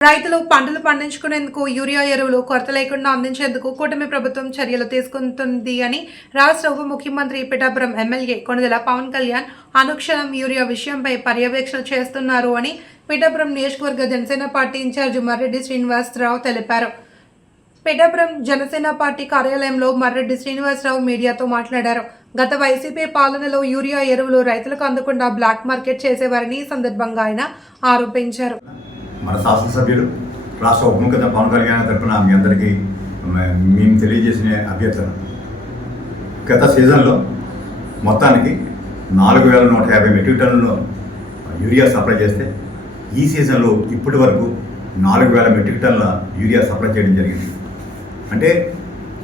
రైతులు పంటలు పండించుకునేందుకు యూరియా ఎరువులు కొరత లేకుండా అందించేందుకు కూటమి ప్రభుత్వం చర్యలు తీసుకుంటుంది అని రాష్ట్ర ఉప ముఖ్యమంత్రి పిఠాపురం ఎమ్మెల్యే కొనుదల పవన్ కళ్యాణ్ అనుక్షణం యూరియా విషయంపై పర్యవేక్షణ చేస్తున్నారు అని పిఠాపురం నియోజకవర్గ Janasena party in charge Marreddy Srinivasarao తెలిపారు. పిఠాపురం జనసేన పార్టీ కార్యాలయంలో మర్రెడ్డి శ్రీనివాసరావు మీడియాతో మాట్లాడారు. గత వైసీపీ పాలనలో యూరియా ఎరువులు రైతులకు అందకుండా బ్లాక్ మార్కెట్ చేసేవారని ఈ సందర్భంగా ఆయన ఆరోపించారు. మన శాసనసభ్యులు రాష్ట్ర ఉప ముఖ్యమంత్రి పవన్ కళ్యాణ్ తరఫున మీ అందరికీ మేము తెలియజేసిన అభ్యర్థన. గత సీజన్లో మొత్తానికి నాలుగు వేల నూట యాభై మెట్రిక్ టన్నులు యూరియా సప్లై చేస్తే ఈ సీజన్లో ఇప్పటి వరకు నాలుగు వేల మెట్రిక్ టన్నుల యూరియా సప్లై చేయడం జరిగింది. అంటే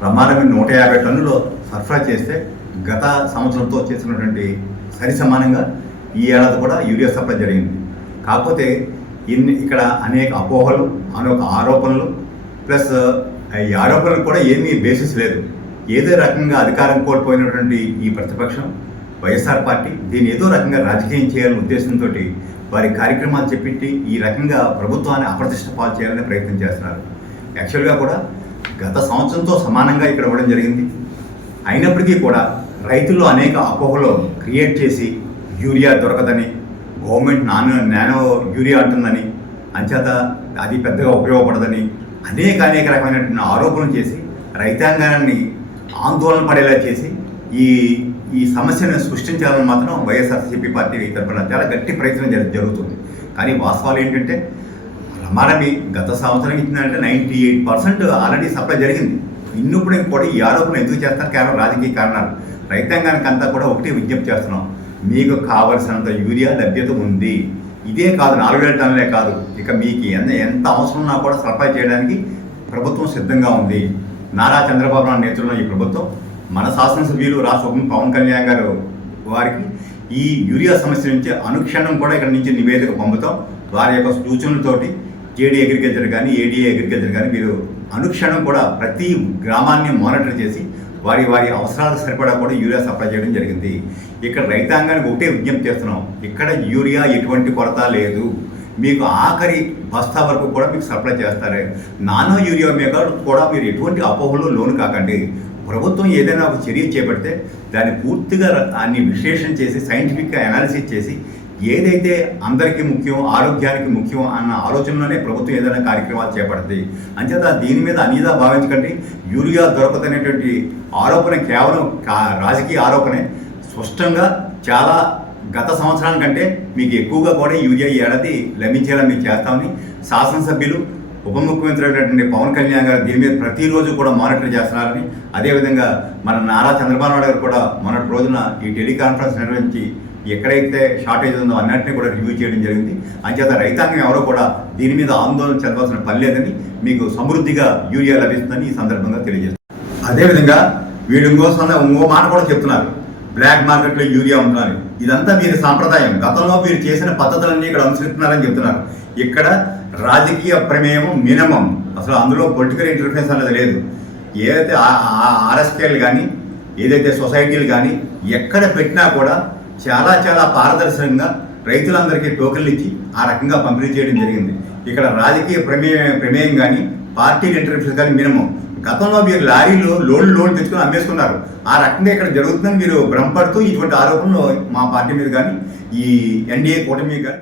ప్రమాణంగా నూట యాభై టన్నులు సరఫరా చేస్తే గత సంవత్సరంతో చేసినటువంటి సరి సమానంగా ఈ ఏడాది కూడా యూరియా సప్లై జరిగింది. కాకపోతే ఇన్ని ఇక్కడ అనేక అపోహలు అనేక ఆరోపణలు. ప్లస్ ఈ ఆరోపణలు కూడా ఏమీ బేసిస్ లేదు. ఏదో రకంగా అధికారం కోల్పోయినటువంటి ఈ ప్రతిపక్షం వైఎస్ఆర్ పార్టీ దీన్ని ఏదో రకంగా రాజకీయం చేయాలనే ఉద్దేశంతో వారి కార్యక్రమాలు చెప్పిట్టి ఈ రకంగా ప్రభుత్వాన్ని అప్రతిష్ట పాలు చేయాలనే ప్రయత్నం చేస్తున్నారు. యాక్చువల్గా కూడా గత సంవత్సరంతో సమానంగా ఇక్కడ ఇవ్వడం జరిగింది. అయినప్పటికీ కూడా రైతుల్లో అనేక అపోహలు క్రియేట్ చేసి యూరియా దొరకదని గవర్నమెంట్ నానో నానో యూరియా అంటుందని అంచేత అది పెద్దగా ఉపయోగపడదని అనేక అనేక రకమైనటువంటి ఆరోపణలు చేసి రైతాంగాన్ని ఆందోళన పడేలా చేసి ఈ ఈ సమస్యను సృష్టించాలని మాత్రం వైఎస్ఆర్సీపీ పార్టీ తరఫున చాలా గట్టి ప్రయత్నం జరు- జరుగుతుంది. కానీ వాస్తవాలు ఏంటంటే రమారమి గత సంవత్సరం ఇచ్చిందంటే ninety eight percent already supply జరిగింది. ఇన్నప్పుడు కూడా ఈ ఆరోపణలు ఎందుకు చేస్తారు? కేవలం రాజకీయ కారణాలు. రైతాంగానికి అంతా కూడా ఒకటే విజ్ఞప్తి చేస్తున్నాం. మీకు కావలసినంత యూరియా లభ్యత ఉంది. ఇదే కాదు నాలుగు వేల టన్నులే కాదు. ఇక మీకు ఎంత ఎంత అవసరం ఉన్నా కూడా సరఫరా చేయడానికి ప్రభుత్వం సిద్ధంగా ఉంది. నారా చంద్రబాబు నాయుడు నేతృత్వంలో ఈ ప్రభుత్వం మన శాసనసభ్యులు రాష్ట్ర ఉప పవన్ కళ్యాణ్ గారు వారికి ఈ యూరియా సమస్య నుంచి అనుక్షణం కూడా ఇక్కడ నుంచి నివేదిక పంపుతాం. వారి యొక్క సూచనలతోటి జేడీ అగ్రికల్చర్ కానీ ఏడీఏ అగ్రికల్చర్ కానీ మీరు అనుక్షణం కూడా ప్రతి గ్రామాన్ని మానిటర్ చేసి వారి వారి అవసరాలకు సరిపడా కూడా యూరియా సప్లై చేయడం జరిగింది. ఇక్కడ రైతాంగానికి ఒకటే విజ్ఞప్తి చేస్తున్నాం. ఇక్కడ యూరియా ఎటువంటి కొరత లేదు. మీకు ఆఖరి బస్తా వరకు కూడా మీకు సప్లై చేస్తారు. నానో యూరియా మీద కూడా మీరు ఎటువంటి అపోహలు లోను కాకండి. ప్రభుత్వం ఏదైనా ఒక చర్య చేపడితే దాన్ని పూర్తిగా దాన్ని విశ్లేషణ చేసి సైంటిఫిక్గా అనాలిసిస్ చేసి ఏదైతే అందరికీ ముఖ్యం ఆరోగ్యానికి ముఖ్యం అన్న ఆలోచనలోనే ప్రభుత్వం ఏదైనా కార్యక్రమాలు చేపడుతుంది అంచేత దీని మీద అనీదా భావించకండి. యూరియా దొరకదనేటువంటి ఆరోపణ కేవలం రాజకీయ ఆరోపణే. స్పష్టంగా చాలా గత సంవత్సరాల కంటే మీకు ఎక్కువగా కూడా యూరియా ఈ ఏడాది లభించేలా మేము చేస్తామని శాసనసభ్యులు ఉప ముఖ్యమంత్రి అయినటువంటి పవన్ కళ్యాణ్ గారు దీని మీద ప్రతిరోజు కూడా మానిటర్ చేస్తున్నారని అదేవిధంగా మన నారా చంద్రబాబు నాయుడు గారు కూడా మొన్నటి రోజున ఈ టెలికాన్ఫరెన్స్ నిర్వహించి ఎక్కడైతే షార్టేజ్ ఉందో అన్నింటినీ కూడా రివ్యూ చేయడం జరిగింది. అంచేత రైతాంగం ఎవరో కూడా దీని మీద ఆందోళన చెందవలసిన పని లేదని మీకు సమృద్ధిగా యూరియా లభిస్తుందని ఈ సందర్భంగా తెలియజేస్తారు అదేవిధంగా వీడు ఇంకో ఇంకో మాట కూడా చెప్తున్నారు. బ్లాక్ మార్కెట్లో యూరియా ఉంటున్నారు ఇదంతా మీరు సాంప్రదాయం. గతంలో మీరు చేసిన పద్ధతులన్నీ ఇక్కడ అనుసరిస్తున్నారని చెప్తున్నారు. ఇక్కడ రాజకీయ ప్రమేయం మినిమం. అసలు అందులో పొలిటికల్ ఇంటర్ఫేస్ అనేది లేదు. ఏదైతే ఆర్ఎస్కేలు కానీ ఏదైతే సొసైటీలు కానీ ఎక్కడ పెట్టినా కూడా చాలా చాలా పారదర్శకంగా రైతులందరికీ టోకెన్లు ఇచ్చి ఆ రకంగా పంపిణీ చేయడం జరిగింది. ఇక్కడ రాజకీయ ప్రమేయం ప్రమేయం కానీ పార్టీ ఇంటర్ఫేస్ కానీ మినిమం. గతంలో మీరు లారీలో లోన్లు లోన్ తెచ్చుకొని అమ్మేసుకున్నారు. ఆ రకంగా ఇక్కడ జరుగుతుందని మీరు భ్రమపడుతూ ఇటువంటి ఆరోపణలు మా పార్టీ మీద కానీ ఈ ఎన్డీఏ కూటమి కానీ